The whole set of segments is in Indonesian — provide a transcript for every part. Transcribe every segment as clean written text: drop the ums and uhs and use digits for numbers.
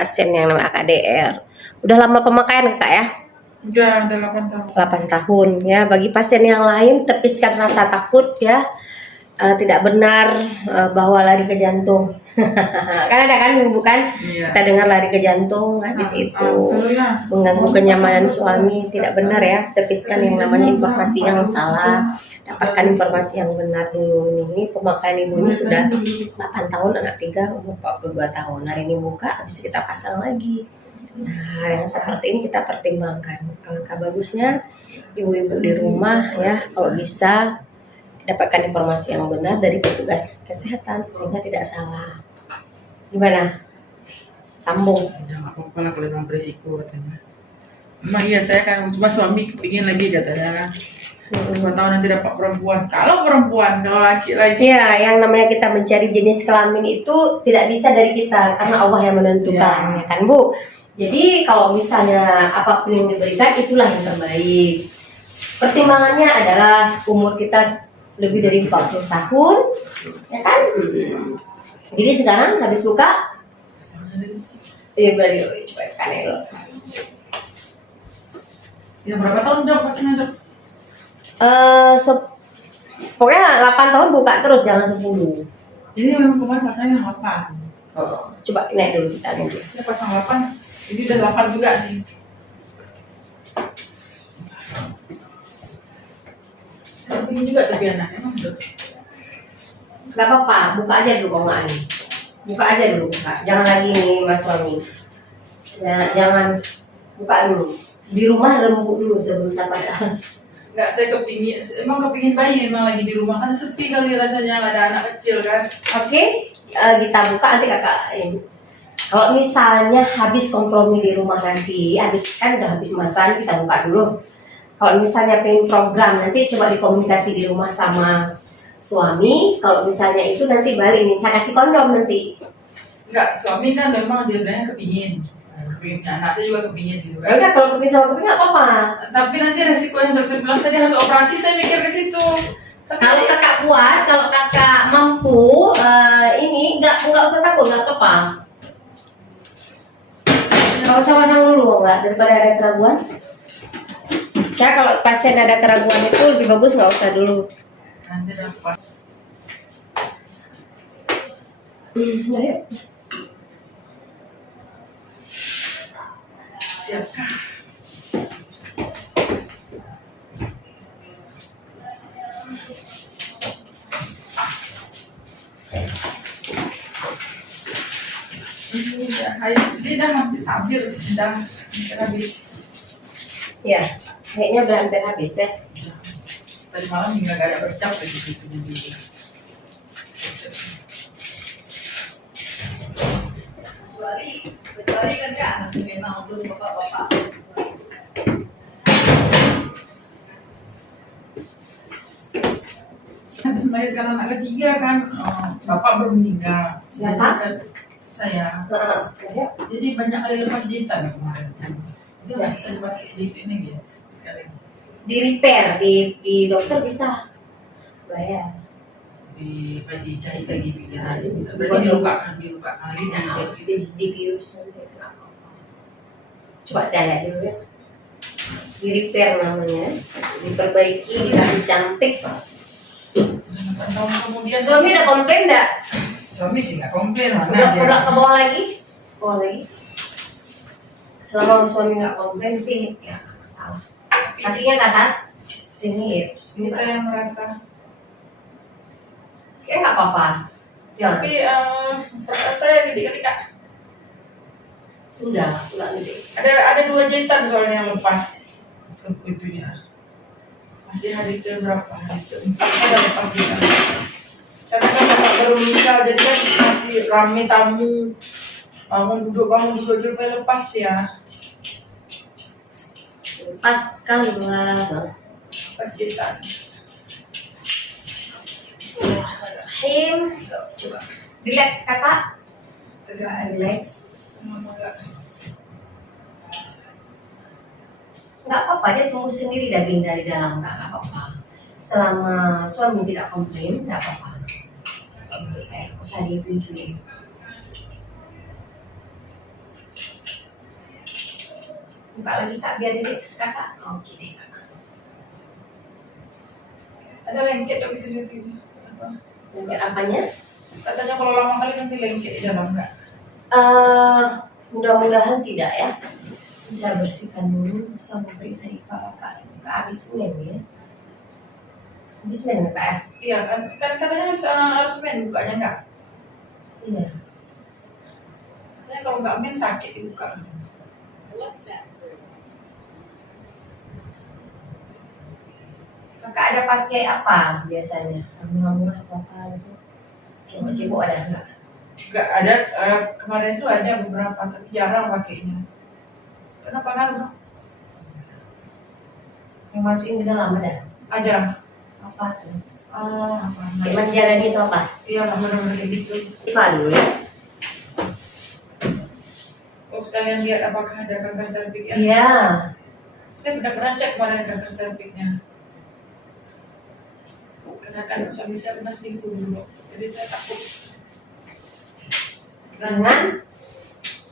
pasien yang namanya AKDR. Udah lama pemakaian Kak ya? Udah 8 tahun. 8 tahun ya. Bagi pasien yang lain, tepiskan rasa takut ya. Tidak benar bahwa lari ke jantung. Kan ada kan bukan? Iya. Kita dengar lari ke jantung, habis itu mengganggu kenyamanan suami. Tidak benar ya. Tepiskan yang namanya informasi yang salah. Dapatkan informasi yang benar dulu. Ini pemakaian ibu ini sudah 8 tahun, anak 3 umur 42 tahun. Hari ini buka, habis itu kita pasang lagi. Nah, yang seperti ini kita pertimbangkan. Alangkah bagusnya ibu-ibu di rumah ya, kalau bisa dapatkan informasi yang benar dari petugas kesehatan sehingga tidak salah. Gimana? Sambung. Udah nggak apa-apa lah kalau memang berisiko katanya. Emang iya saya kan cuma suami kepingin lagi katanya kan. 2 tahun nanti dapat perempuan. Kalau perempuan, kalau laki-laki. Iya, yang namanya kita mencari jenis kelamin itu tidak bisa dari kita karena Allah yang menentukan, ya kan Bu? Jadi kalau misalnya apapun yang diberikan itulah yang terbaik. Pertimbangannya adalah umur kita lebih dari 40 tahun, ya kan? Jadi sekarang habis buka, iya beli, coba kanel. Ya berapa tahun dok pastinya dok? Pokoknya 8 tahun buka terus, jangan 10. Ini memang kemarin pasangnya 8. Coba naik dulu kita lihat. Saya pasang 8, ini udah 8 juga nih. Saya pengen juga tapi anak emang dok. Gak apa-apa, buka aja dulu kalau nggak nih. Buka aja dulu, buka. Jangan lagi nih mas suami. Ya, jangan buka dulu. Di rumah rembuk dulu sebelum saya pasang. Nggak, saya kepingin bayi emang lagi di rumah kan sepi kali rasanya nggak ada anak kecil kan. Oke, kita buka nanti kakak ini. Kalau misalnya habis kompromi di rumah nanti, udah habis masan, kita buka dulu. Kalau misalnya pengen program nanti coba dikomunikasi di rumah sama suami. Kalau misalnya itu nanti balik nih, saya kasih kondom nanti. Enggak, suami kan memang dia bilangnya kepingin anak saya juga kepingin gitu Ya kan. udah, kalau kepingin sama kepingin nggak apa-apa. Tapi nanti resikonya dokter bilang tadi harus operasi, saya mikir ke situ. Tapi Kalau kakak kuat, kalau kakak mampu, ini nggak usah takut, nggak apa-apa. Nggak usah pasang dulu nggak, daripada ada keraguan. Saya kalau pasien ada keraguan itu lebih bagus nggak usah dulu. nanti dapat. Ayo. Siapkah? Ini udah habis, udah habis. Ya, kayaknya udah hampir habis ya. Tadi malam hingga gak ada bercak lagi gitu. Kecuali kan ya anak memang belum bapak-bapak. Habis melahirkan anak ketiga kan, bapak baru meninggal. Siapa? Kan, saya. Jadi banyak kali lepas jahitan ya kemarin. Dia nggak bisa dipakai jahit ini guys. Di repair, di dokter bisa bayar. Dijahit lagi bikin aja. Berarti dilukakan lagi dijahit. Di virus nanti. Coba saya lihat dulu ya. Di repair namanya, diperbaiki, dikasih cantik. 8 tahun kemudian. Suami udah komplain nggak? Suami sih nggak komplain mana. Udah ke bawah lagi? Bawah lagi. Selama suami nggak komplain sih, ya nggak masalah. Kakinya ke atas, sini Kita yang merasa. Kayak nggak apa-apa. Tapi perasaan saya gede-gede kak. Udah gede. Ada 2 jahitan soalnya yang lepas. Itunya. Masih hari ke berapa? Hari ke-4 ada lepas juga. Karena kan bapak baru meninggal, jadi kan masih rame tamu. Bangun duduk lepas ya. Lepaskan lah. Lepas jahitan. Bismillahirrahmanirrahim. Coba. Relax kakak. Tegak. Relax. Nggak apa-apa, dia tumbuh sendiri daging dari dalam, nggak apa-apa. Selama suami tidak komplain, nggak apa-apa. Kalau menurut saya, usah itu. Buka lagi kak, biar rileks kakak. Oke deh kak. Ada lengket dong gitu apa? Nanti apanya? Katanya kalau lama kali nanti lengket di dalam enggak? Mudah-mudahan tidak ya. Bisa bersihkan dulu, bisa memeriksa IVA kakak. Kak habis main ya. Habis main ya kak ya? Iya kan katanya harus main bukanya enggak? Iya. Katanya kalau nggak main sakit dibuka. Kakak ada pakai apa biasanya? Hamur atau apa gitu? Cibuk ada enggak? Nggak ada, kemarin itu ada beberapa tapi jarang pakainya. Kenapa ngaruh? Yang masukin ke dalam ada? Ada. Apa tuh? Apa? Kayak manjana gitu apa? Iya, benar-benar kayak gitu. IVA dulu ya? Terus kalian lihat apakah ada kanker serviks ya? Iya. Saya udah pernah cek kemarin kanker serviksnya. Karena kan suami saya pernah selingkuh dulu, jadi saya takut. Dengan?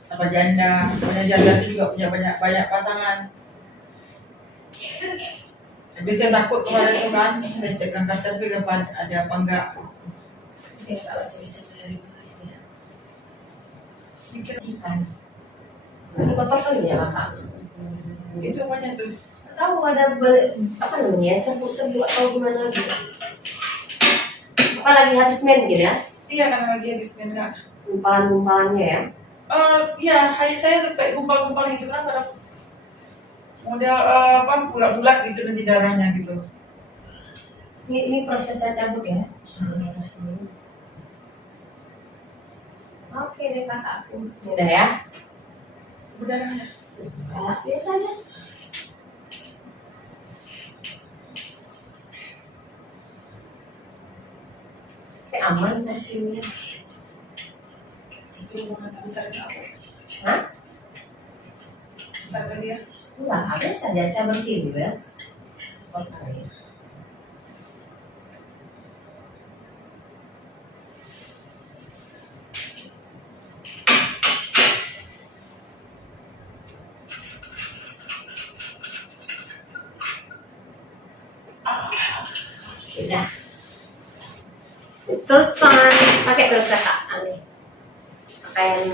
Sama janda, punya janda itu juga punya banyak pasangan. Jadi saya takut kemarin itu kan, saya cek kanker serviks apa ada apa enggak. Oke, kalau saya bisa dari mana ya? Mikir Ikan. Ini kotor kali ya kakak? itu apanya tuh? Tahu ada apa namanya serbu-serbu atau gimana gitu? Apa lagi habis main gitu ya? Iya, karena lagi habis main kak. Gumpalan-gumpalannya ya? Iya, haid saya sampai gumpal-gumpal gitu kan, pada model apa bulat-bulat gitu nanti darahnya gitu. Ini prosesnya cabut ya? Oke deh kakakku. Udah ya? Darahnya. Enggak, biasa aja. Kayak aman hasilnya. Itu warna besar apa? Hah? Besar kali ya? Enggak, biasa aja. Saya bersih dulu ya. Oke. Udah. Selesai. Pakai terus kakak. Aneh. Pakaian